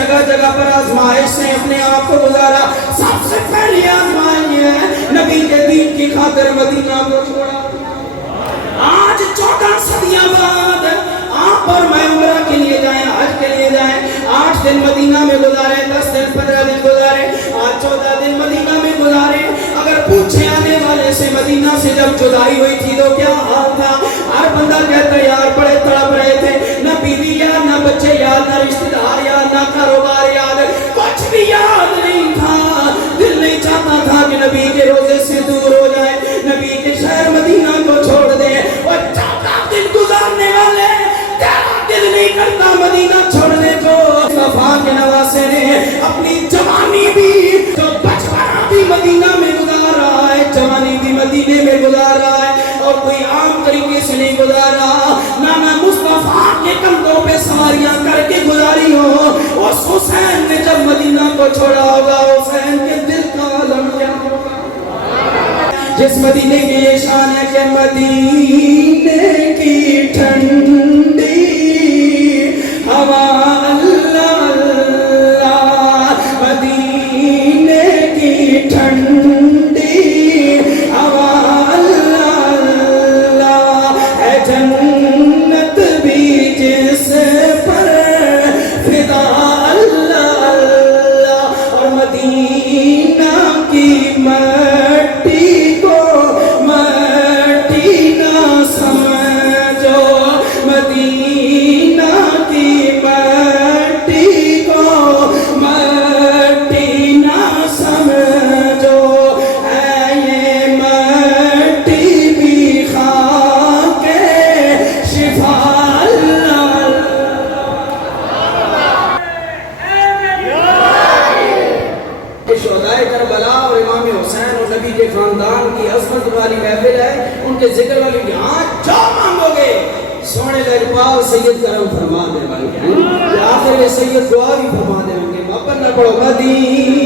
جگہ جگہ پر آزمائش سے اپنے آپ کو گزارا. سب سے پہلی آزمائش یہ ہے نبی کے دین کی خاطر مدینہ کو چھوڑا. آج 14 صدیاں بعد آپ اور میں عمرہ کے لیے جائیں, حج کے لیے جائیں, 8 دن مدینہ میں گزارے, 10 دن 15 دن گزارے, آج 14 دن مدینہ میں گزارے. اگر پوچھے آنے والے سے مدینہ سے جب جدائی ہوئی تھی تو کیا حال تھا, ہر بندہ کہتا ہے یار بڑے تڑپ رہے تھے, نہ بیوی یاد, نہ بچے یاد, نہ رشتہ دار یاد, نہ کاروبار یاد, کچھ بھی یاد نہیں تھا. دل نہیں چاہتا تھا کہ نبی کے روزے سے دور ہو جائے, نبی کے شہر مدینہ کو چھوڑ دے. اور 14 دن گزارنے والے تیرا دل نہیں کرتا مدینہ چھوڑنے کو. مصطفیٰ کے نواسے نے اپنی جوانی بھی, جو بچپنا بھی مدینہ میں گزار رہا ہے, جوانی بھی مدینے میں گزار رہا ہے, اور کوئی عام طریقے سے نہیں گزار رہا. نانا مصطفیٰ کے کندھوں پہ سواریاں کر کے گزاری ہو. اس حسین نے جب مدینہ کو چھوڑا ہوگا, حسین کے دل کا عالم کیا ہوگا. جس مدینے کی یہ شان ہے کہ مدینے کی ٹھنڈی ہوا اللہ اللہ, مدینے کی ٹھنڈی ہوا اللہ اللہ, ہے جنت بھی جس پر فدا اللہ اللہ. اور مدینہ کی مٹی کو مٹی نہ سمجھو, مدینہ کی مٹی کو مٹی نہ سمجھو. ہے یہ مٹی بھی خاک شفا اللہ. شہدائے کربلا اور امام حسین اور نبی کے خاندان کی عظمت والی محفل ہے, ان کے ذکر والی. یہاں جو مانگو گے سونے لجپال سید کرم فرما دے بن کے, آخر میں سید دعا بھی فرما دے بن کے. واپس نہ پڑھو مدینہ